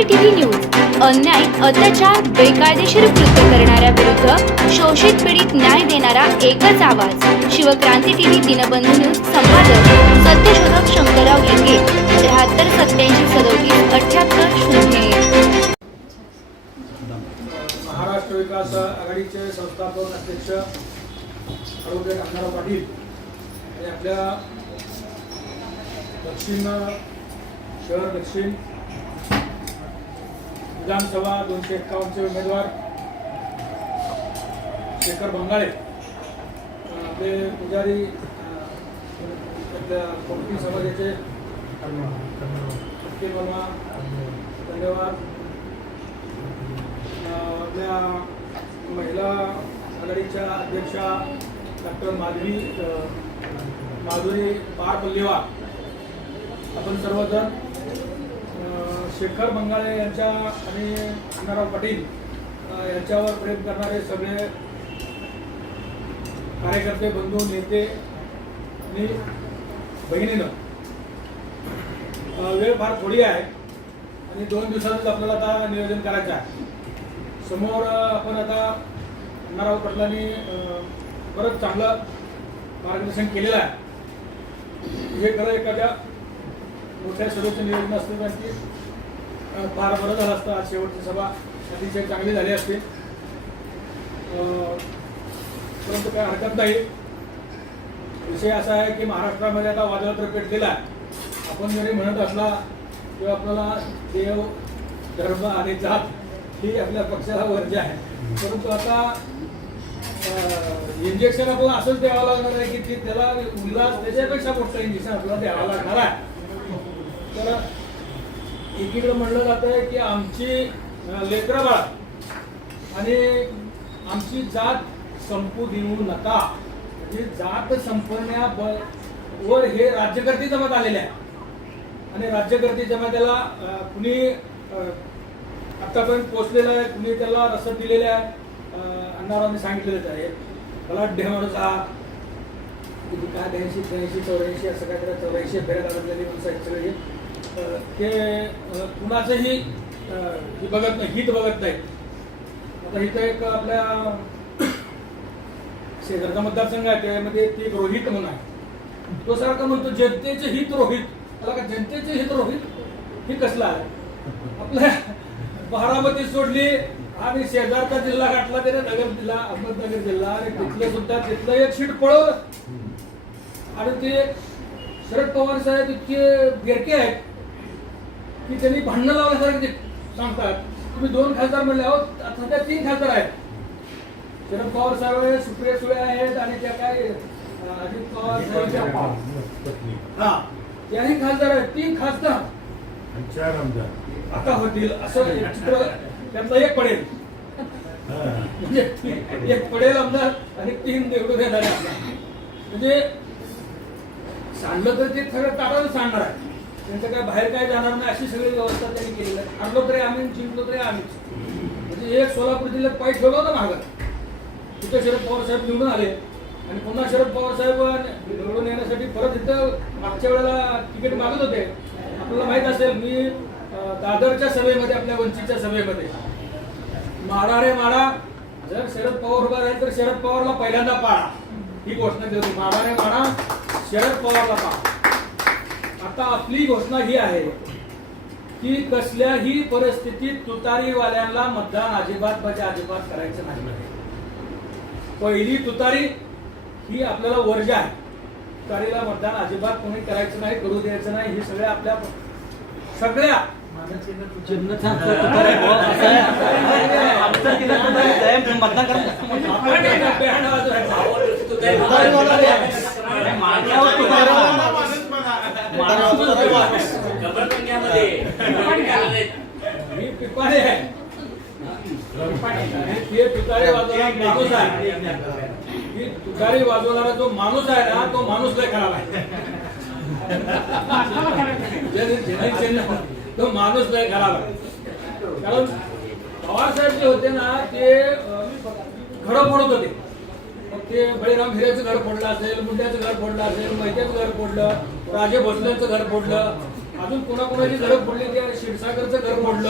क्रांती TV news. अन्याय अत्याचार बेकायदेशीर कृत्य करणाऱ्या विरुद्ध शोषित पीडित न्याय देणारा एकच आवाज. शिवक्रांती टीव्ही दिनबंधू न्यूज संपादक सत्यशोधक शंकरराव लिंगे त्र्याहत्तर सत्याऐंशी सदोतीस अठ्याहत्तर शून्य एक. महाराष्ट्र विकास आघाडीचे संस्थापक अध्यक्ष आरोग्य रामनाराव पाटील आणि आपल्या दक्षिण शहर दक्षिण विधानसभा दोनशे एक्कावन्नचे उमेदवार शेखर बंगाळे ते आपले पुजारी कोकणी समाजाचे वर्मा धन्यवाद. अं, आपल्या महिला आघाडीच्या अध्यक्षा डॉक्टर माधवी माधुरी पार पल्लेवार आपण सर्वजण शेखर बंगाळे यांच्या आणि अण्णाराव पाटील यांच्यावर प्रेम करणारे सगळे कार्यकर्ते बंधू नेते आणि बहिणीनं. वेळ फार थोडी आहे आणि दोन दिवसातच आपल्याला आता नियोजन करायचं आहे. समोर आपण आता अण्णाराव पाटलांनी बरंच चांगलं मार्गदर्शन केलेलं आहे. हे खरं एखाद्या मोठ्या सभेचं नियोजन असतं फार बरं झालं असतं. आज शेवटची सभा अतिशय चांगली झाली असते. परंतु काय हरकत नाही. विषय असा आहे की महाराष्ट्रामध्ये आता वादळ तर पेटलेला आहे आपण जरी म्हणत असला किंवा आपल्याला देव धर्म आणि जात ही आपल्या पक्षाला वर्ज आहे. परंतु आता इंजेक्शन आपल्याला असंच द्यावं लागणार आहे की ते त्याला उल्हास त्याच्यापेक्षा मोठं इंजेक्शन आपल्याला द्यावं लागणार आहे. तर एकीकडे म्हणलं जात आहे की आमची लेकरं बाळ आणि आमची जात संपू देऊ नका. म्हणजे जात संपवण्या वर हे राज्यकर्ते जमात आलेले आहे आणि राज्यकर्ते जमात्याला त्याला कुणी आतापर्यंत पोचलेलं आहे कुणी त्याला रसद दिलेले आहे अं, अण्णारावांनी सांगितलेलंच आहे मला ढेमाणूस किती काय ब्याऐंशी त्र्याऐंशी चौऱ्याऐंशी असं काय त्याला चौऱ्याऐंशी फेऱ्या अडकलेली माणसं आहेत सगळे. ते कुणाचंही अं, बघत नाही हित बघत नाही आता इथं एक आपल्या शेजारचा मतदारसंघ आहे त्यामध्ये ते रोहित म्हणून आहे. तो सारखा म्हणतो जनतेचे हित रोहित. त्याला का जनतेचे हित रोहित? हे कसलं आहे? आपल्या बारामती सोडली आणि शेजारचा जिल्हा गाठला त्याने नगर जिल्हा अहमदनगर जिल्हा आणि तिथलं सुद्धा तिथलं एक सीट पळवलं. आणि ते शरद पवार साहेब इतके गिरके आहेत. की त्यांनी भांडणं लावल्यासारखे ते सांगतात. तुम्ही दोन खासदार म्हणले आहोत सध्या तीन खासदार आहेत. शरद पवार साहेब आहेत, सुप्रिया सुळे आहेत आणि त्या काय अजित पवार साहेबांच्या हा त्याही खासदार आहेत तीन खासदार. आता होतील असं चित्र त्यातलं एक पडेल. म्हणजे एक पडेल आमदार आणि तीन निवडून येणारे म्हणजे सांडलं तर ते खरं ताटानं सांडणार आहे. त्यांचं काय बाहेर काय जाणार नाही अशी सगळी व्यवस्था त्यांनी केलेली आहे. आणलो तरी आम्ही जिंकलो तरी आम्हीच म्हणजे एक सोलापूर जिल्ह्यात पाय ठेवलं होतं मागं तिथं शरद पवार साहेब निवडून आले. आणि पुन्हा शरद पवार साहेब निवडून येण्यासाठी परत इथं मागच्या वेळेला तिकीट मागत होते. आपल्याला माहीत असेल मी दादरच्या सभेमध्ये आपल्या वंचितच्या सभेमध्ये. माडा रे माडा जर शरद पवार उभा राहील तर शरद पवारला पहिल्यांदा पाळा ही घोषणा केली होती. माडा रे माडा शरद पवारला पाळा आता आपली घोषणा ही आहे की कसल्याही परिस्थितीत तुतारीवाल्यांना मतदान अजिबात म्हणजे अजिबात करायचं नाही. पहिली तुतारी ही आपल्याला वर्ज आहे. तुतारीला मतदान अजिबात कोणी करायचं नाही करू द्यायचं नाही हे सगळ्या आपल्या सगळ्या मतदान तुकारी वाजवणारा जो माणूस आहे ना तो माणूस लय खराब आहे तो माणूस लय खराब आहे कारण पवार साहेब जे होते ना ते अं, पडत होते. ते बळीराम हिरेचं घर फोडलं असेल मुंड्याचं घर फोडलं असेल मैत्याचं घर फोडलं राजे भोसल्यांचं घर फोडलं अजून कोणाकोणाची घरं फोडली त्या क्षीरसागरचं घर फोडलं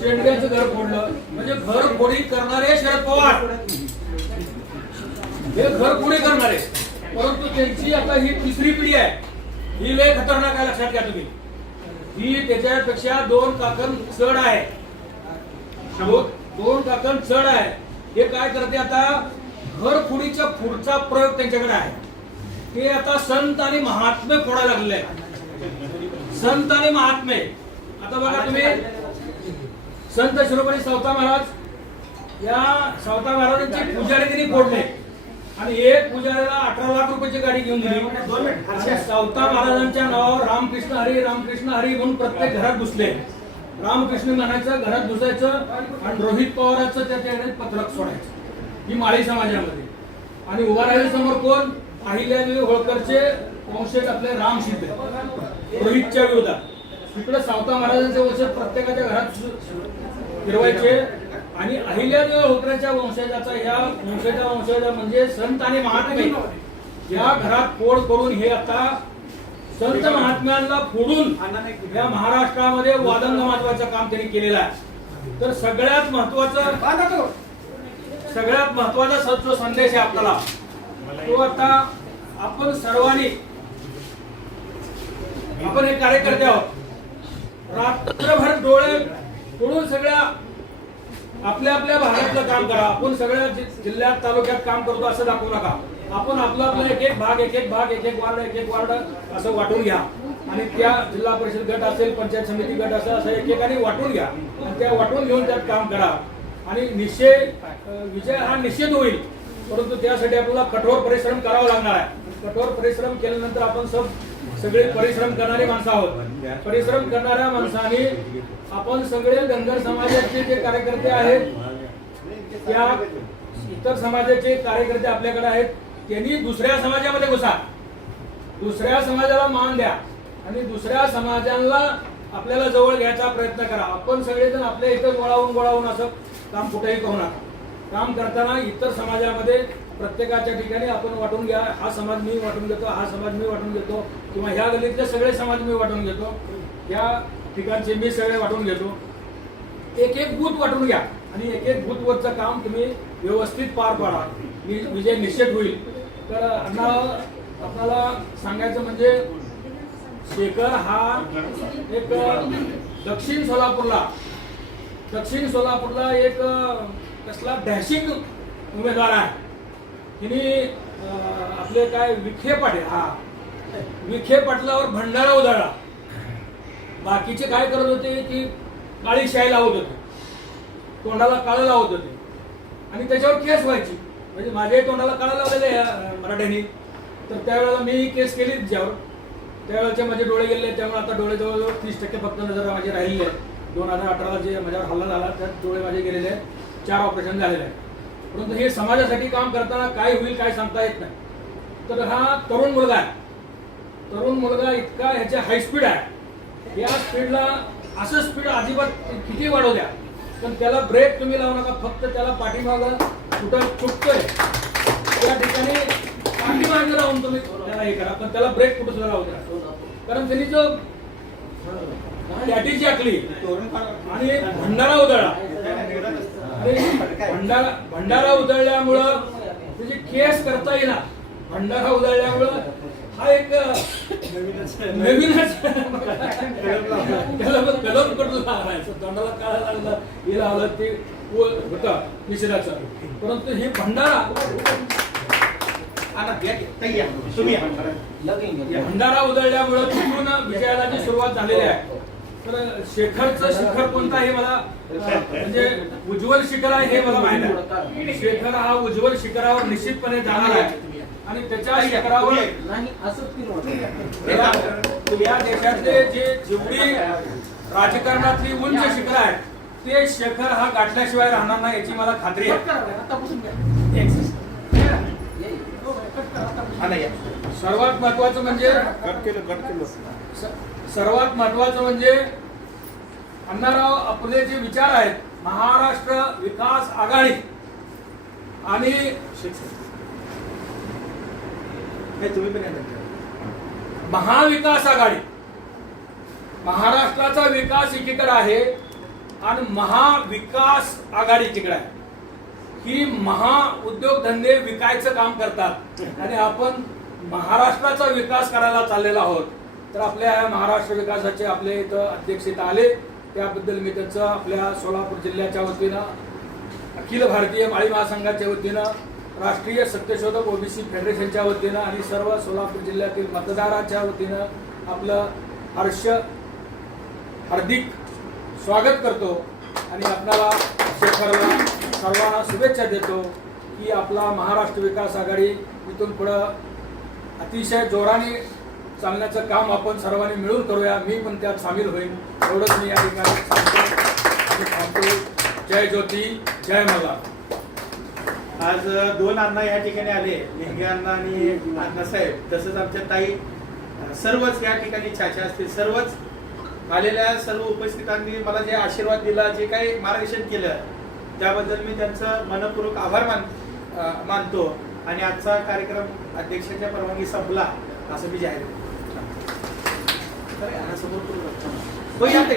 शेंडग्याचं घर फोडलं. म्हणजे घर फोडी करणारे शरद पवार. हे घर पुढे करणारे. परंतु त्यांची आता ही तिसरी पिढी आहे. ही लय खतरनाक आहे लक्षात घ्या तुम्ही. ही त्याच्यापेक्षा दोन काकण चढ आहे. दोन काकण चढ आहे. हे काय करते आता? घर पुढचा प्रयोग त्यांच्याकडे आहे. ते आता संत आणि महात्मे फोडायला लागले आहेत. संत आणि महात्मे. आता बघा तुम्ही. संत शिरोमणी सावता महाराज या सावता महाराजांची पुजारी त्यांनी फोडले. आणि एक पुजाऱ्याला अठरा लाख रुपयाची गाडी घेऊन दिली सावता महाराजांच्या नावावर रामकृष्ण हरी रामकृष्ण हरी म्हणून प्रत्येक घरात घुसले. रामकृष्ण म्हणायचं घरात घुसायचं आणि रोहित पवाराचं त्या पत्रक सोडायचं. ही माळी समाजामध्ये. आणि उभा राहिले समोर कोण? अहिल्यादेवी होळकरचे वंशज आपले राम शिंदे. रोहितच्या विरोधात. तिकडे सावता महाराजांचे वंशज प्रत्येकाच्या घरात फिरवायचे. आणि अहिल्यादेवी होळकरच्या वंशजाचा या वंशजा वंशजा म्हणजे संत आणि महात्मे. या घरात फोड करून हे आता संत महात्म्यांना फोडून या महाराष्ट्रामध्ये वादंग महत्वाचं काम त्यांनी केलेलं आहे. तर सगळ्यात महत्वाचं सगळ्यात महत्त्वाचा जो संदेश आहे आपल्याला तो आता आपण सर्वांनी आपण हे कार्यकर्ते आहोत. रात्रभर डोळे पडून सगळ्या आपल्या आपल्या भागातलं काम करा. आपण सगळ्या जिल्ह्यात तालुक्यात काम करतो असं दाखवू नका. आपण आपला आपला एक एक भाग एक एक भाग एक एक वार्ड एक एक वार्ड असं वाटून घ्या. आणि त्या जिल्हा परिषद गट असेल पंचायत समिती गट असेल असं एकेकाने वाटून घ्या. आणि त्या वाटून घेऊन त्यात काम करा. आणि निश्चय विजय हा निश्चित होईल. परंतु त्यासाठी आपल्याला कठोर परिश्रम करावा लागणार आहे. कठोर परिश्रम केल्यानंतर आपण सब सगळे परिश्रम करणारी माणसं आहोत. परिश्रम करणाऱ्या माणसाने आपण सगळे धनगर समाजाचे जे कार्यकर्ते आहेत त्या इतर समाजाचे कार्यकर्ते आपल्याकडे आहेत त्यांनी दुसऱ्या समाजामध्ये घुसा. दुसऱ्या समाजाला मान द्या. आणि दुसऱ्या समाजाला आपल्याला जवळ घ्यायचा प्रयत्न करा. आपण सगळेजण आपल्या इथं गोळावून गोळावून असं काम कुठेही करू नका. काम करताना इतर समाजामध्ये प्रत्येकाच्या ठिकाणी आपण वाटून घ्या हा समाज मी वाटून घेतो हा समाज मी वाटून घेतो किंवा ह्या गलीतले सगळे समाज मी वाटून घेतो या ठिकाणचे मी सगळे वाटून घेतो. एक एक बूथ वाटून घ्या आणि एक एक बूथवरचं काम तुम्ही व्यवस्थित पार पाडा. वि- विजय निश्चित होईल. तर अण्णा आपल्याला सांगायचं म्हणजे शेखर हा एक दक्षिण सोलापूरला दक्षिण सोलापूरला एक कसला डॅशिंग उमेदवार आहे. तिने आपले काय विखे पाटील हा. विखे पाटलावर भंडारा उधळला. बाकीचे काय करत होते की काळी शाई लावत होते. तोंडाला काळं लावत होते. आणि त्याच्यावर केस व्हायची. म्हणजे माझ्याही तोंडाला काळं लावलेलं आहे मराठ्यांनी. तर त्यावेळेला मी केस केली त्याच्यावर त्यावेळेचे माझे डोळे गेले त्यामुळे आता डोळे जवळजवळ तीस टक्के फक्त नजर माझे राहिलेले आहेत दोन हजार अठराला जे माझ्यावर हल्ला झाला त्यात डोळे माझे गेलेले आहेत चार ऑपरेशन झालेले आहेत. परंतु हे समाजासाठी काम करताना काय होईल काय सांगता येत नाही. तर हा तरुण मुलगा आहे. तरुण मुलगा इतका ह्याच्या हाय स्पीड आहे. या स्पीडला असं स्पीड अजिबात किती वाढवू द्या. पण त्याला ब्रेक तुम्ही लावू नका. फक्त त्याला पाठीमागं कुठं चुकतोय त्या ठिकाणी पाठीमागे राहून तुम्ही त्याला हे करा. पण त्याला ब्रेक कुठं सुद्धा लावू द्या. कारण त्यांनी जो कॅटीची आखली आणि भंडारा उधळला. भंडारा भंडारा उधळल्यामुळं त्याची केस करता येणार भंडारा उधळल्यामुळं हा एक नवीनच त्याला कलर लावायचं तोंडाला काय लागलं हे लावलं ते होतं निषेधाचं. परंतु हे भंडारा भंडारा उधळल्यामुळं तिथून विजयाला सुरुवात झालेली आहे शेखरचं शिखर कोणतं आहे मला म्हणजे उज्ज्वल शिखर आहे हे मला माहिती आहे शेखर हा उज्ज्वल शिखरावर निश्चितपणे जाणार आहे आणि त्याच्या शिखरावर या देशातले जे जेवढी राजकारणातली उंच शिखर आहेत ते शिखर हा गाठल्याशिवाय राहणार नाही याची मला खात्री आहे सर्वात महत्वाचं म्हणजे सर्वात महत्वाचं म्हणजे अण्णाराव आपले जे विचार आहेत महाराष्ट्र विकास आघाडी आणि महाविकास आघाडी. महाराष्ट्राचा विकास एकीकडे आहे आणि महाविकास आघाडी तिकडे आहे. ही महा उद्योगधंदे विकायचं काम करतात. आणि आपण महाराष्ट्राचा विकास करायला चाललेला आहोत. तर आपल्या या महाराष्ट्र विकासाचे आपले इथं अध्यक्ष इथं आले. त्याबद्दल मी त्याचं आपल्या सोलापूर जिल्ह्याच्या वतीनं अखिल भारतीय माळी महासंघाच्या वतीनं राष्ट्रीय सत्यशोधक ओबीसी फेडरेशनच्या वतीनं आणि सर्व सोलापूर जिल्ह्यातील मतदाराच्या वतीनं आपलं हर्ष हार्दिक स्वागत करतो आणि आपल्याला शेखरला सर्वांना शुभेच्छा देतो की आपला महाराष्ट्र विकास आघाडी इथून पुढं अतिशय जोराने चालण्याचं काम आपण सर्वांनी मिळून करूया. मी पण त्यात सामील होईल एवढंच मी या ठिकाणी सांगतो आणि थांबतो. जय ज्योती जय मला. आज दोन अण्णा या ठिकाणी आले. लिंगे अण्णा आणि अण्णासाहेब तसंच आमच्या ताई सर्वच या ठिकाणी चाचा असतील. सर्वच आलेल्या सर्व उपस्थितांनी मला जे आशीर्वाद दिला जे काही मार्गदर्शन केलं त्याबद्दल मी त्यांचं मनपूर्वक आभार मान मानतो. आणि आजचा कार्यक्रम अध्यक्षांच्या परवानगी संपला असं मी जाहीर करतो. बरं,